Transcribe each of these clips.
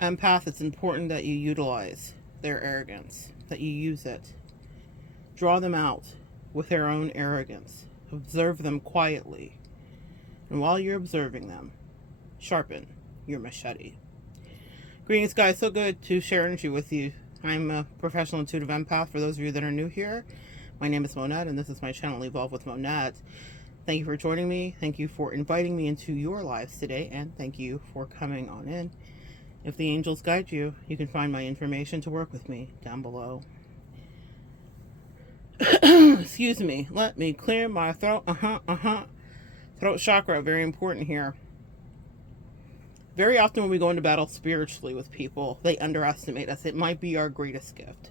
Empath, it's important that you utilize their arrogance, that you use it. Draw them out with their own arrogance. Observe them quietly. And while you're observing them, sharpen your machete. Greetings, guys. So good to share energy with you. I'm a professional intuitive empath. For those of you that are new here, my name is Monette, and this is my channel, Evolve with Monette. Thank you for joining me. Thank you for inviting me into your lives today, and thank you for coming on in. If the angels guide you, you can find my information to work with me down below. Excuse me. Let me clear my throat. Throat chakra, very important here. Very often when we go into battle spiritually with people, they underestimate us. It might be our greatest gift.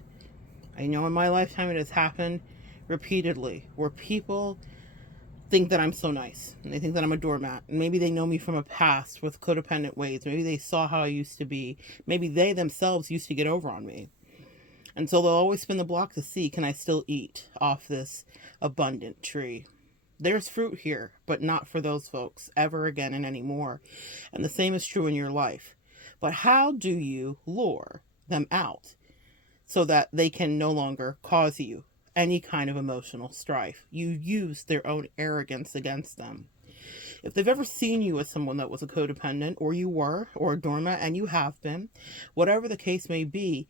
I know in my lifetime it has happened repeatedly where people think that I'm so nice and they think that I'm a doormat. And maybe they know me from a past with codependent ways. Maybe they saw how I used to be. Maybe they themselves used to get over on me. And so they'll always spin the block to see, can I still eat off this abundant tree? There's fruit here, but not for those folks ever again and anymore. And the same is true in your life. But how do you lure them out so that they can no longer cause you any kind of emotional strife? You use their own arrogance against them. If they've ever seen you as someone that was a codependent, or you were, or a doormat, and you have been, whatever the case may be,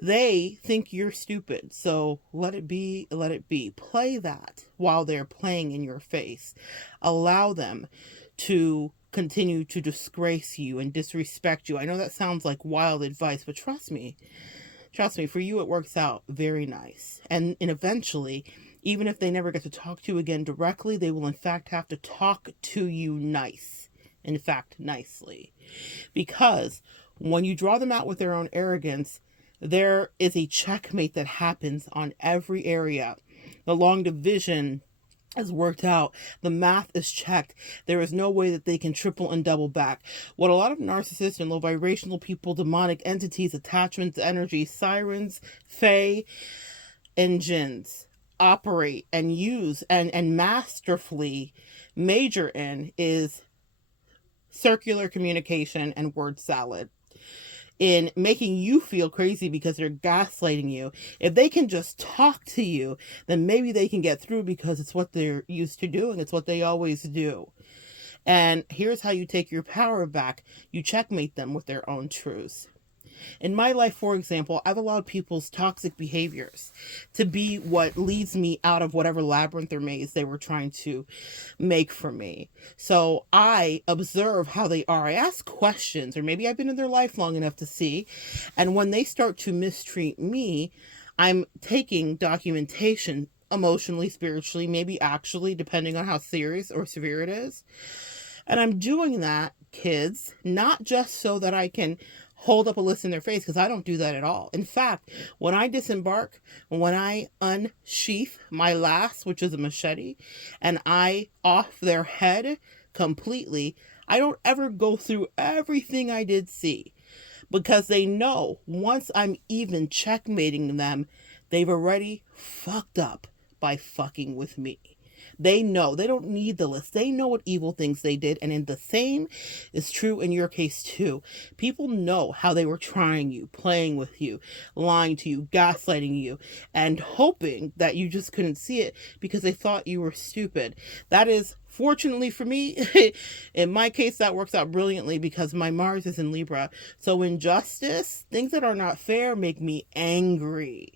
they think you're stupid. So let it be, let it be. Play that while they're playing in your face. Allow them to continue to disgrace you and disrespect you. I know that sounds like wild advice, but trust me, for you it works out very nice. And eventually, even if they never get to talk to you again directly, they will in fact have to talk to you nice. In fact, nicely. Because when you draw them out with their own arrogance, there is a checkmate that happens on every area. The long division is worked out. The math is checked. There is no way that they can triple and double back. What a lot of narcissists and low vibrational people, demonic entities, attachments, energy, sirens, fae, and jinns operate and use and masterfully major in is circular communication and word salad. In making you feel crazy because they're gaslighting you. If they can just talk to you, then maybe they can get through because it's what they're used to doing. It's what they always do. And here's how you take your power back. You checkmate them with their own truths. In my life, for example, I've allowed people's toxic behaviors to be what leads me out of whatever labyrinth or maze they were trying to make for me. So I observe how they are. I ask questions, or maybe I've been in their life long enough to see. And when they start to mistreat me, I'm taking documentation emotionally, spiritually, maybe actually, depending on how serious or severe it is. And I'm doing that, kids, not just so that I can hold up a list in their face, because I don't do that at all. In fact, when I disembark, when I unsheath my lass, which is a machete, and I off their head completely, I don't ever go through everything I did see, because they know once I'm even checkmating them, they've already fucked up by fucking with me. They know. They don't need the list. They know what evil things they did. And in the same is true in your case too. People know how they were trying you, playing with you, lying to you, gaslighting you, and hoping that you just couldn't see it because they thought you were stupid. That is, fortunately for me, in my case, that works out brilliantly because my Mars is in Libra. So injustice, things that are not fair, make me angry.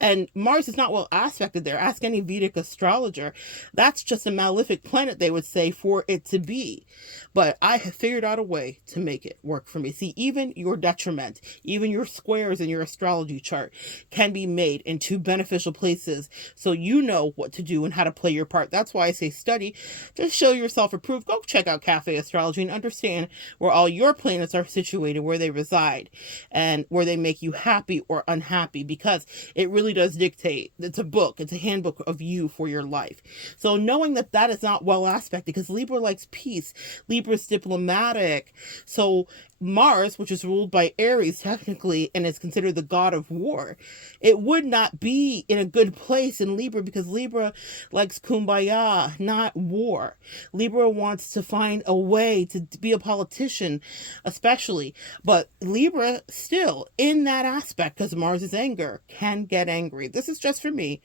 And Mars is not well aspected there. Ask any Vedic astrologer. That's just a malefic planet, they would say, for it to be. But I have figured out a way to make it work for me. See, even your detriment, even your squares in your astrology chart can be made into beneficial places so you know what to do and how to play your part. That's why I say study. Just show yourself approved. Go check out Cafe Astrology and understand where all your planets are situated, where they reside, and where they make you happy or unhappy, because it really does dictate. It's a book. It's a handbook of you for your life. So knowing that that is not well aspected, because Libra likes peace. Libra is diplomatic. So Mars, which is ruled by Aries technically and is considered the god of war, it would not be in a good place in Libra, because Libra likes kumbaya, not war. Libra wants to find a way to be a politician, especially. But Libra still, in that aspect, because Mars is anger, can get angry. This is just for me,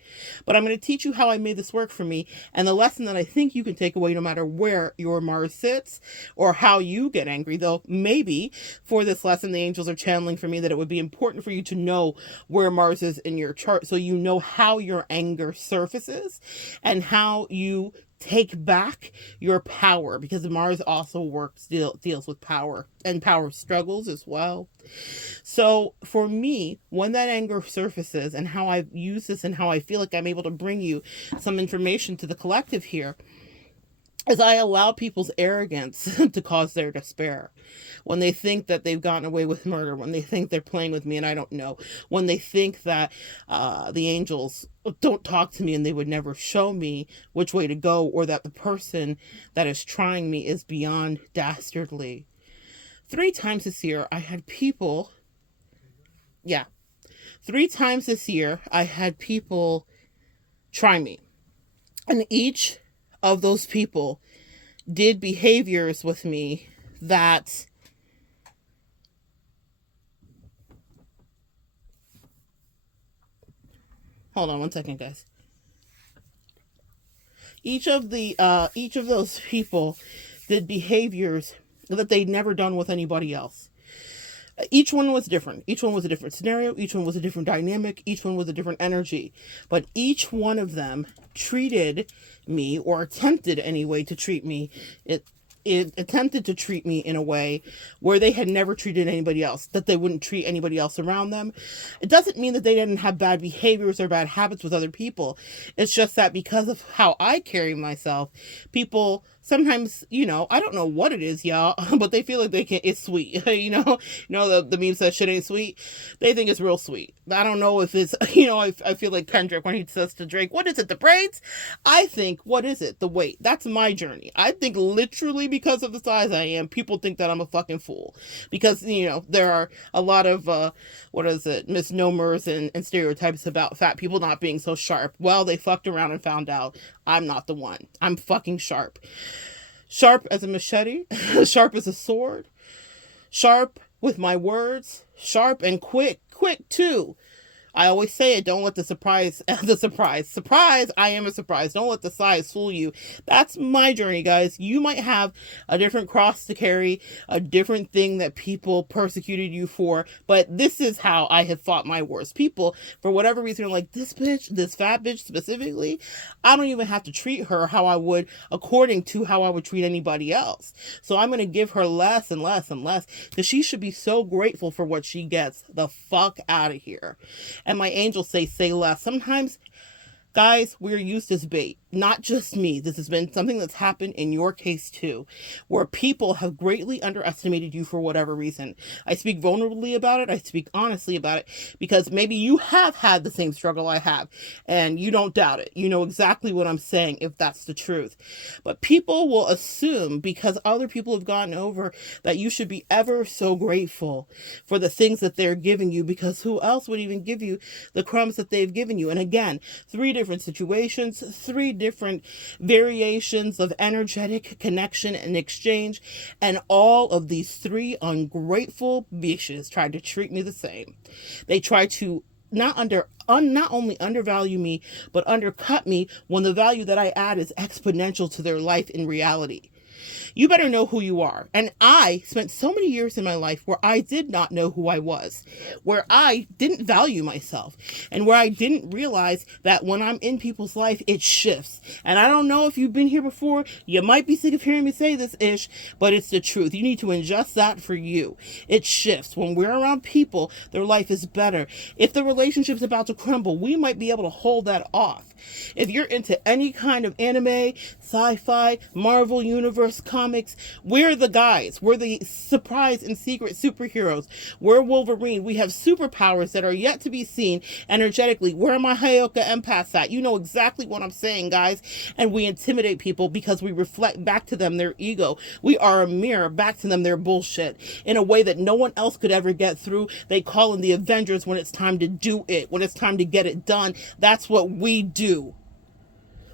but I'm going to teach you how I made this work for me, and the lesson that I think you can take away no matter where your Mars sits or how you get angry. Though maybe for this lesson, the angels are channeling for me that it would be important for you to know where Mars is in your chart, so you know how your anger surfaces and how you take back your power, because Mars also deals with power and power struggles as well. So for me, when that anger surfaces and how I use this and how I feel like I'm able to bring you some information to the collective here, as I allow people's arrogance to cause their despair. When they think that they've gotten away with murder, when they think they're playing with me and I don't know, when they think that the angels don't talk to me and they would never show me which way to go, or that the person that is trying me is beyond dastardly. 3 times this year, I had people, 3 times this year, I had people try me. And each of those people did behaviors with me that hold on one second, guys. Each of those people did behaviors that they'd never done with anybody else. Each one was different. Each one was a different scenario. Each one was a different dynamic. Each one was a different energy. But each one of them treated me, or attempted anyway to treat me, it attempted to treat me in a way where they had never treated anybody else, that they wouldn't treat anybody else around them. It doesn't mean that they didn't have bad behaviors or bad habits with other people. It's just that because of how I carry myself, people sometimes, I don't know what it is, y'all, but they feel like it's sweet. The meme says shit ain't sweet. They think it's real sweet. I don't know if it's, I feel like Kendrick when he says to Drake, what is it, the braids? I think, what is it? The weight. That's my journey. I think literally because of the size I am, people think that I'm a fucking fool. Because, there are a lot of, misnomers and stereotypes about fat people not being so sharp. Well, they fucked around and found out I'm not the one. I'm fucking sharp. Sharp as a machete, sharp as a sword, sharp with my words, sharp and quick too. I always say it, don't let surprise, I am a surprise. Don't let the size fool you. That's my journey, guys. You might have a different cross to carry, a different thing that people persecuted you for, but this is how I have fought my wars. People, for whatever reason, are like, this bitch, this fat bitch specifically, I don't even have to treat her how I would according to how I would treat anybody else. So I'm going to give her less and less and less, because she should be so grateful for what she gets. The fuck out of here. And my angels say less. Sometimes, guys, we're used as bait. Not just me. This has been something that's happened in your case too, where people have greatly underestimated you for whatever reason. I speak vulnerably about it. I speak honestly about it, because maybe you have had the same struggle I have and you don't doubt it. You know exactly what I'm saying, if that's the truth. But people will assume, because other people have gotten over, that you should be ever so grateful for the things that they're giving you, because who else would even give you the crumbs that they've given you? And again, 3 different situations, 3 different variations of energetic connection and exchange, and all of these 3 ungrateful bitches tried to treat me the same. They tried to not only undervalue me, but undercut me when the value that I add is exponential to their life in reality. You better know who you are. And I spent so many years in my life where I did not know who I was, where I didn't value myself, and where I didn't realize that when I'm in people's life, it shifts. And I don't know if you've been here before. You might be sick of hearing me say this ish, but it's the truth. You need to ingest that for you. It shifts. When we're around people, their life is better. If the relationship's about to crumble, we might be able to hold that off. If you're into any kind of anime, sci-fi, Marvel Universe, comic comics, we're the guys. We're the surprise and secret superheroes. We're Wolverine. We have superpowers that are yet to be seen energetically. Where are my Hayoka empaths at? You know exactly what I'm saying, guys. And we intimidate people because we reflect back to them their ego. We are a mirror back to them their bullshit in a way that no one else could ever get through. They call in the Avengers when it's time to do it, when it's time to get it done. That's what we do.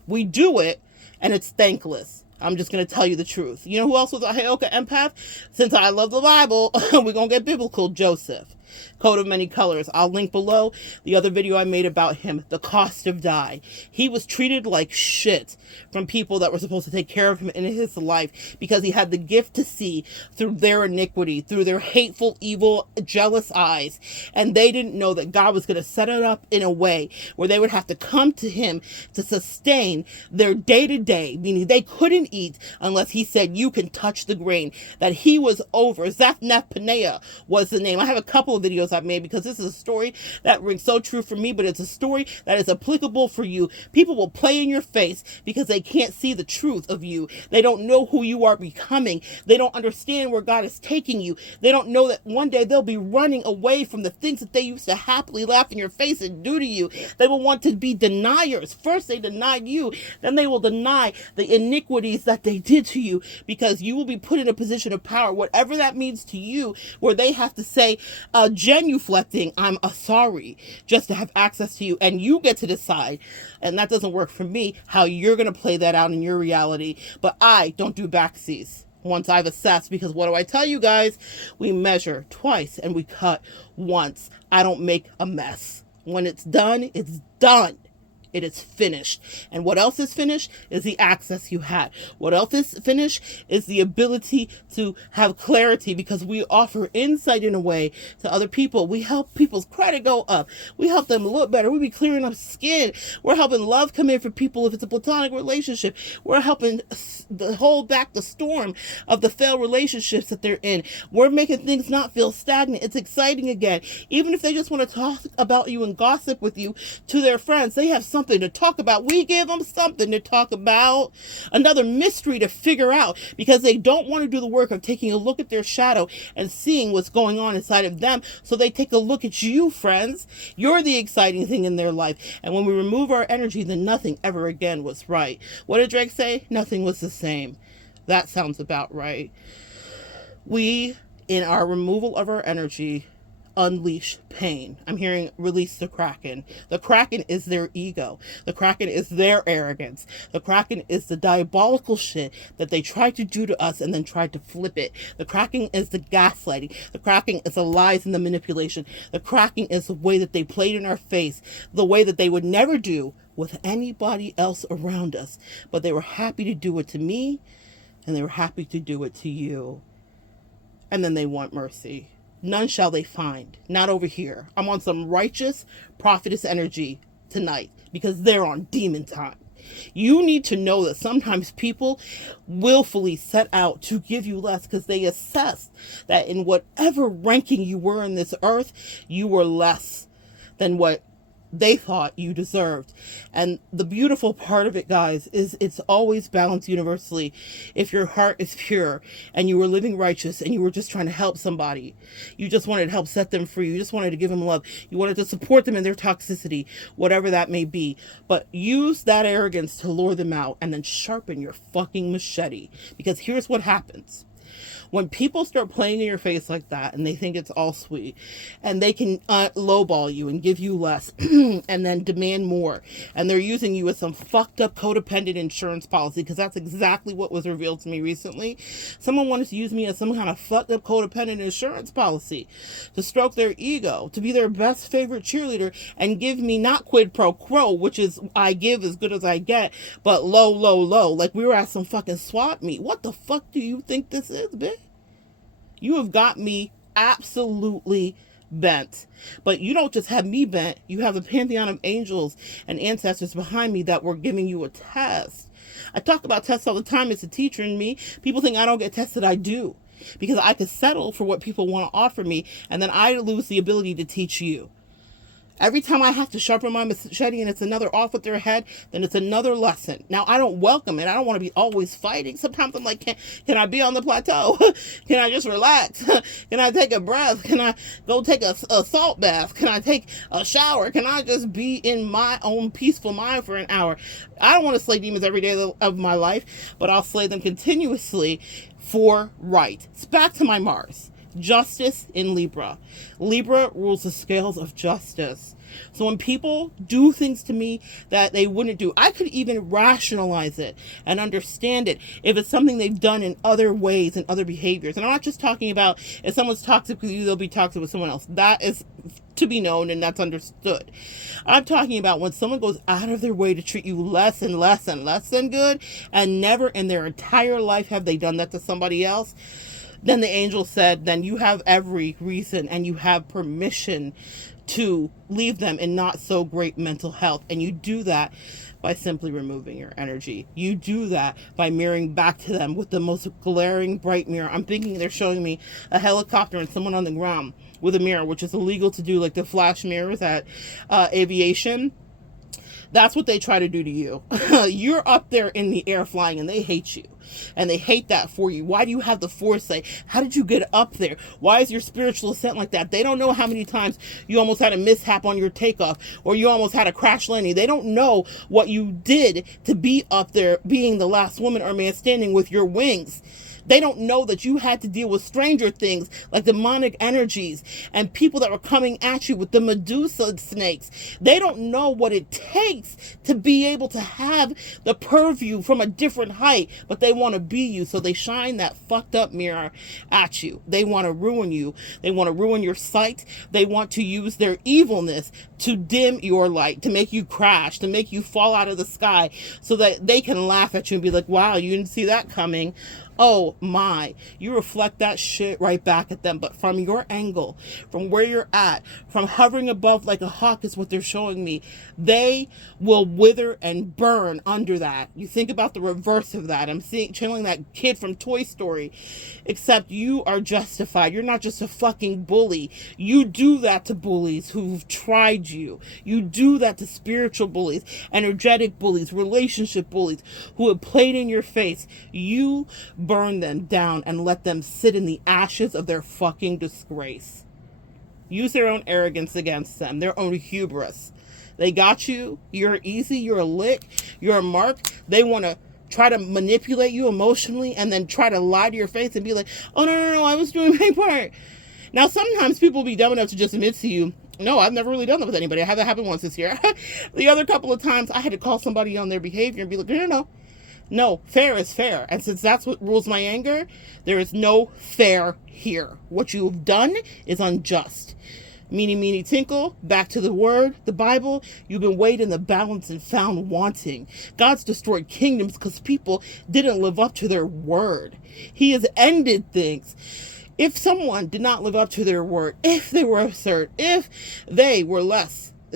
We do it, and it's thankless. I'm just going to tell you the truth. You know who else was a Hayoka empath? Since I love the Bible, we're going to get biblical. Joseph. Coat of many colors. I'll link below the other video I made about him, the cost of die. He was treated like shit from people that were supposed to take care of him in his life because he had the gift to see through their iniquity, through their hateful, evil, jealous eyes. And they didn't know that God was going to set it up in a way where they would have to come to him to sustain their day-to-day, meaning they couldn't eat unless he said, you can touch the grain, that he was over. Zaphnath Paneah was the name. I have a couple of videos I've made because this is a story that rings so true for me, but it's a story that is applicable for you. People will play in your face because they can't see the truth of you. They don't know who you are becoming. They don't understand where God is taking you. They don't know that one day they'll be running away from the things that they used to happily laugh in your face and do to you. They will want to be deniers. First they denied you, then they will deny the iniquities that they did to you, because you will be put in a position of power, whatever that means to you, where they have to say, genuflecting, I'm sorry, just to have access to you, and you get to decide, and that doesn't work for me, how you're going to play that out in your reality. But I don't do backseas once I've assessed, because what do I tell you guys? We measure twice and we cut once. I don't make a mess. When it's done, it's done. It is finished. And what else is finished is the access you had. What else is finished is the ability to have clarity, because we offer insight in a way to other people. We help people's credit go up. We help them look better. We be clearing up skin. We're helping love come in for people if it's a platonic relationship. We're helping hold back the storm of the failed relationships that they're in. We're making things not feel stagnant. It's exciting again. Even if they just want to talk about you and gossip with you to their friends, they have something to talk about. We give them something to talk about, another mystery to figure out, because they don't want to do the work of taking a look at their shadow and seeing what's going on inside of them. So they take a look at you, friends. You're the exciting thing in their life. And when we remove our energy, then nothing ever again was right. What did Drake say? Nothing was the same. That sounds about right. We, in our removal of our energy, unleash pain. I'm hearing release the Kraken. The Kraken is their ego. The Kraken is their arrogance. The Kraken is the diabolical shit that they tried to do to us and then tried to flip it. The Kraken is the gaslighting. The Kraken is the lies and the manipulation. The Kraken is the way that they played in our face, the way that they would never do with anybody else around us. But they were happy to do it to me, and they were happy to do it to you. And then they want mercy. None shall they find. Not over here. I'm on some righteous prophetess energy tonight, because they're on demon time. You need to know that sometimes people willfully set out to give you less because they assess that in whatever ranking you were in this earth, you were less than what they thought you deserved. And the beautiful part of it, guys, is it's always balanced universally. If your heart is pure and you were living righteous and you were just trying to help somebody, you just wanted to help set them free, you just wanted to give them love, you wanted to support them in their toxicity, whatever that may be, but use that arrogance to lure them out, and then sharpen your fucking machete. Because here's what happens. When people start playing in your face like that, and they think it's all sweet, and they can lowball you and give you less and then demand more, and they're using you as some fucked up codependent insurance policy, because that's exactly what was revealed to me recently. Someone wanted to use me as some kind of fucked up codependent insurance policy to stroke their ego, to be their best favorite cheerleader, and give me not quid pro quo, which is I give as good as I get, but low, low, low, like we were at some fucking swap meet. What the fuck do you think this is, bitch? You have got me absolutely bent. But you don't just have me bent. You have a pantheon of angels and ancestors behind me that were giving you a test. I talk about tests all the time. It's a teacher in me. People think I don't get tested. I do. Because I could settle for what people want to offer me, and then I lose the ability to teach you. Every time I have to sharpen my machete and it's another off with their head, then it's another lesson. Now, I don't welcome it. I don't want to be always fighting. Sometimes I'm like, can I be on the plateau? Can I just relax? Can I take a breath? Can I go take a salt bath? Can I take a shower? Can I just be in my own peaceful mind for an hour? I don't want to slay demons every day of my life, but I'll slay them continuously for right. It's back to my Mars. Justice in Libra. Libra rules the scales of justice. So when people do things to me that they wouldn't do, I could even rationalize it and understand it if it's something they've done in other ways and other behaviors. And I'm not just talking about if someone's toxic with you, they'll be toxic with someone else. That is to be known and that's understood. I'm talking about when someone goes out of their way to treat you less and less and less than good, and never in their entire life have they done that to somebody else. Then the angel said, then you have every reason and you have permission to leave them in not so great mental health. And you do that by simply removing your energy. You do that by mirroring back to them with the most glaring bright mirror. I'm thinking they're showing me a helicopter and someone on the ground with a mirror, which is illegal to do, like the flash mirrors at aviation. That's what they try to do to you. You're up there in the air flying and they hate you. And they hate that for you. Why do you have the foresight? How did you get up there? Why is your spiritual ascent like that? They don't know how many times you almost had a mishap on your takeoff or you almost had a crash landing. They don't know what you did to be up there being the last woman or man standing with your wings. They don't know that you had to deal with stranger things like demonic energies and people that were coming at you with the Medusa snakes. They don't know what it takes to be able to have the purview from a different height, but they want to be you. So they shine that fucked up mirror at you. They want to ruin you. They want to ruin your sight. They want to use their evilness to dim your light, to make you crash, to make you fall out of the sky so that they can laugh at you and be like, wow, you didn't see that coming. Oh my, you reflect that shit right back at them. But from your angle, from where you're at, from hovering above like a hawk is what they're showing me, they will wither and burn under that. You think about the reverse of that. I'm channeling that kid from Toy Story, except you are justified. You're not just a fucking bully. You do that to bullies who've tried you. You do that to spiritual bullies, energetic bullies, relationship bullies who have played in your face. You burn them down and let them sit in the ashes of their fucking disgrace. Use their own arrogance against them, their own hubris. They got you. You're easy. You're a lick. You're a mark. They want to try to manipulate you emotionally and then try to lie to your face and be like, oh, no, I was doing my part. Now, sometimes people will be dumb enough to just admit to you, no, I've never really done that with anybody. I had that happen once this year. The other couple of times, I had to call somebody on their behavior and be like, no, fair is fair. And since that's what rules my anger, there is no fair here. What you have done is unjust. Meeny, tinkle, back to the word, the Bible. You've been weighed in the balance and found wanting. God's destroyed kingdoms because people didn't live up to their word. He has ended things. If someone did not live up to their word, if they were absurd, if they were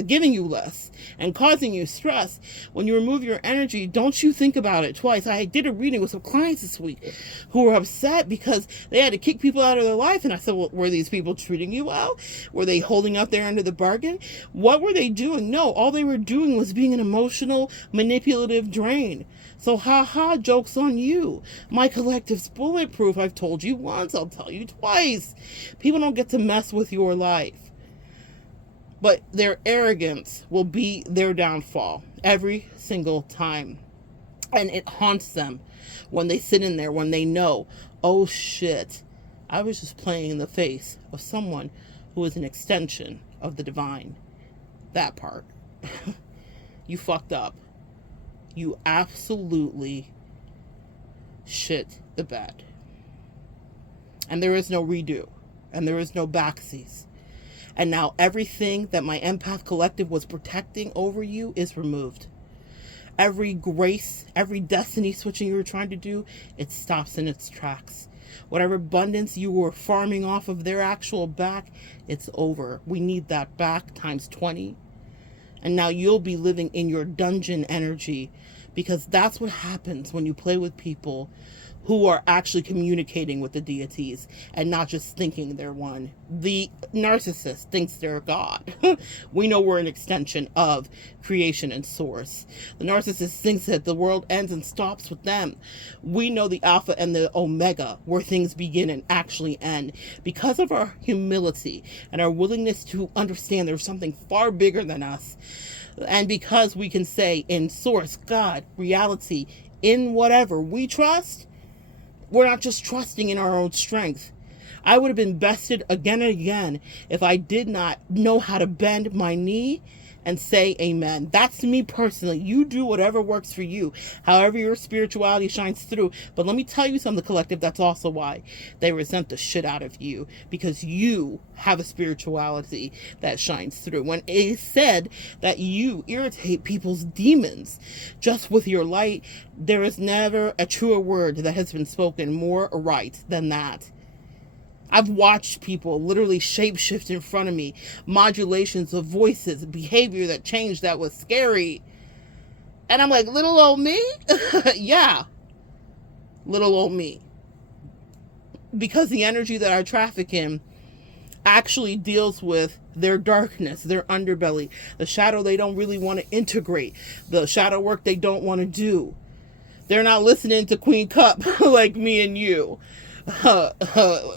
giving you less and causing you stress, when you remove your energy, don't you think about it twice. I did a reading with some clients this week who were upset because they had to kick people out of their life. And I said, well, were these people treating you well? Were they holding up their end of the bargain? What were they doing? No, all they were doing was being an emotional, manipulative drain. So joke's on you. My collective's bulletproof. I've told you once, I'll tell you twice. People don't get to mess with your life. But their arrogance will be their downfall every single time. And it haunts them when they sit in there, when they know, oh shit, I was just playing in the face of someone who is an extension of the divine. That part. You fucked up. You absolutely shit the bed. And there is no redo. And there is no backsies. And now everything that my empath collective was protecting over you is removed. Every grace, every destiny switching you were trying to do, it stops in its tracks. Whatever abundance you were farming off of their actual back, it's over. We need that back times 20. And now you'll be living in your dungeon energy, because that's what happens when you play with people who are actually communicating with the deities and not just thinking they're one. The narcissist thinks they're God. We know we're an extension of creation and source. The narcissist thinks that the world ends and stops with them. We know the alpha and the omega, where things begin and actually end. Because of our humility and our willingness to understand there's something far bigger than us, and because we can say in source, God, reality, in whatever we trust, we're not just trusting in our own strength. I would have been bested again and again if I did not know how to bend my knee and say amen. That's me personally. You do whatever works for you, however your spirituality shines through. But let me tell you something, collective, that's also why they resent the shit out of you, because you have a spirituality that shines through. When it is said that you irritate people's demons just with your light, there is never a truer word that has been spoken more right than that. I've watched people literally shapeshift in front of me, modulations of voices, behavior that changed that was scary. And I'm like, little old me? Yeah, little old me. Because the energy that I traffic in actually deals with their darkness, their underbelly, the shadow they don't really want to integrate, the shadow work they don't want to do. They're not listening to Queen Cup like me and you.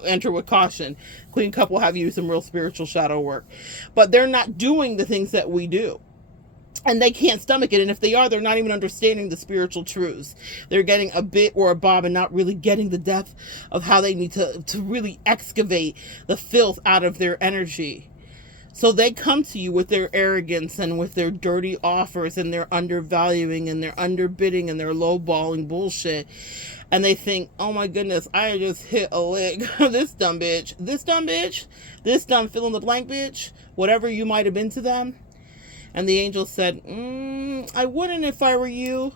Enter with caution. Queen Cup will have you do some real spiritual shadow work, but they're not doing the things that we do, and they can't stomach it. And if they are, they're not even understanding the spiritual truths. They're getting a bit or a bob and not really getting the depth of how they need to really excavate the filth out of their energy. So they come to you with their arrogance and with their dirty offers and their undervaluing and their underbidding and their lowballing bullshit. And they think, oh my goodness, I just hit a lick. This dumb bitch, this dumb bitch, this dumb fill in the blank bitch, whatever you might have been to them. And the angel said, I wouldn't if I were you.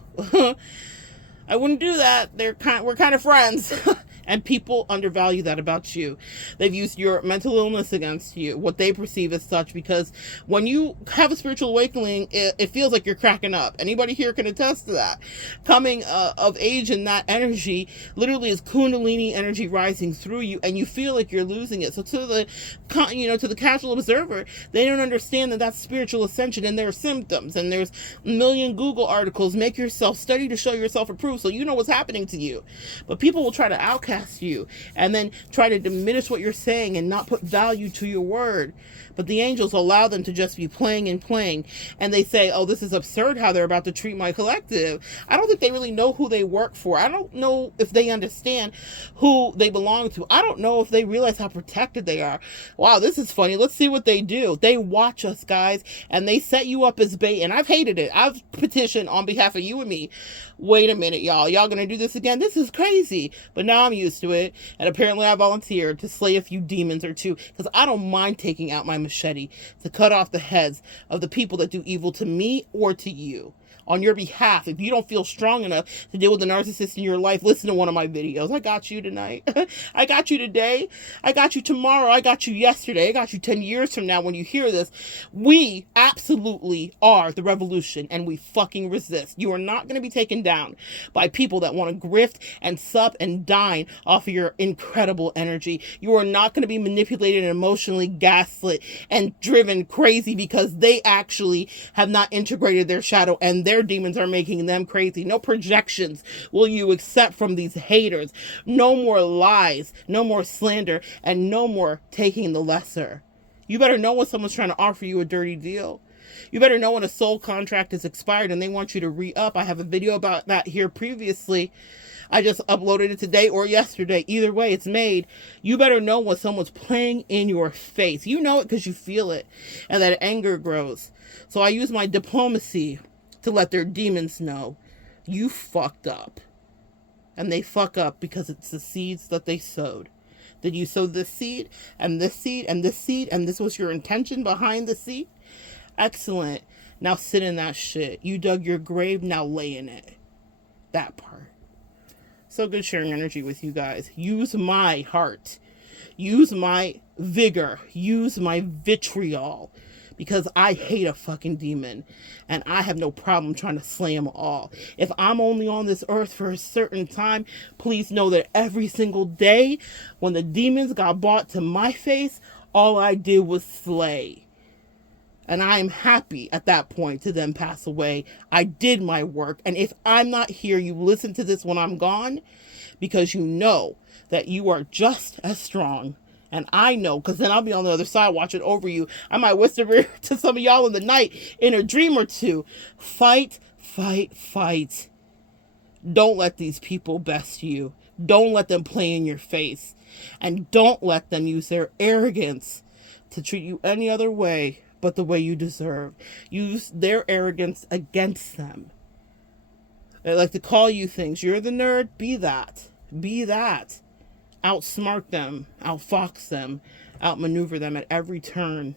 I wouldn't do that. We're kind of friends. And people undervalue that about you. They've used your mental illness against you, what they perceive as such, because when you have a spiritual awakening, it feels like you're cracking up. Anybody here can attest to that. Coming of age in that energy literally is Kundalini energy rising through you, and you feel like you're losing it. So to the casual observer, they don't understand that that's spiritual ascension, and there are symptoms, and there's a million Google articles. Make yourself study to show yourself approved, so you know what's happening to you. But people will try to outcast you and then try to diminish what you're saying and not put value to your word. But the angels allow them to just be playing and playing, and they say, oh, this is absurd how they're about to treat my collective. I don't think they really know who they work for. I don't know if they understand who they belong to. I don't know if they realize how protected they are. Wow, this is funny. Let's see what they do. They watch us, guys, and they set you up as bait, and I've hated it. I've petitioned on behalf of you and me. Wait a minute, y'all gonna do this again? This is crazy. But now I'm used to it, and apparently I volunteered to slay a few demons or two, because I don't mind taking out my machete to cut off the heads of the people that do evil to me or to you. On your behalf, if you don't feel strong enough to deal with the narcissist in your life, listen to one of my videos. I got you tonight. I got you today. I got you tomorrow. I got you yesterday. I got you 10 years from now when you hear this. We absolutely are the revolution, and we fucking resist. You are not going to be taken down by people that want to grift and sup and dine off of your incredible energy. You are not going to be manipulated and emotionally gaslit and driven crazy because they actually have not integrated their shadow, and their demons are making them crazy. No projections will you accept from these haters. No more lies, no more slander, and no more taking the lesser. You better know when someone's trying to offer you a dirty deal. You better know when a soul contract is expired and they want you to re-up. I have a video about that here previously. I just uploaded it today or yesterday. Either way, it's made. You better know when someone's playing in your face. You know it because you feel it, and that anger grows. So I use my diplomacy to let their demons know you fucked up. And they fuck up because it's the seeds that they sowed. Did you sow this seed and this seed and this seed, and this was your intention behind the seed? Excellent. Now sit in that shit. You dug your grave, now lay in it. That part. So good sharing energy with you guys. Use my heart. Use my vigor. Use my vitriol. because I hate a fucking demon, and I have no problem trying to slay them all. If I'm only on this earth for a certain time, please know that every single day when the demons got brought to my face, all I did was slay. And I am happy at that point to then pass away. I did my work. And if I'm not here, you listen to this when I'm gone, because you know that you are just as strong. And I know, because then I'll be on the other side watching over you. I might whisper to some of y'all in the night in a dream or two. Fight, fight, fight. Don't let these people best you. Don't let them play in your face. And don't let them use their arrogance to treat you any other way but the way you deserve. Use their arrogance against them. They like to call you things. You're the nerd. Be that. Be that. Outsmart them. Outfox them. Outmaneuver them at every turn.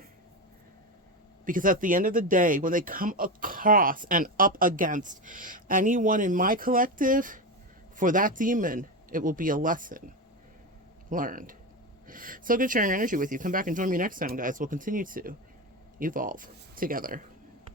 Because at the end of the day, when they come across and up against anyone in my collective, for that demon, it will be a lesson learned. So good sharing energy with you. Come back and join me next time, guys. We'll continue to evolve together.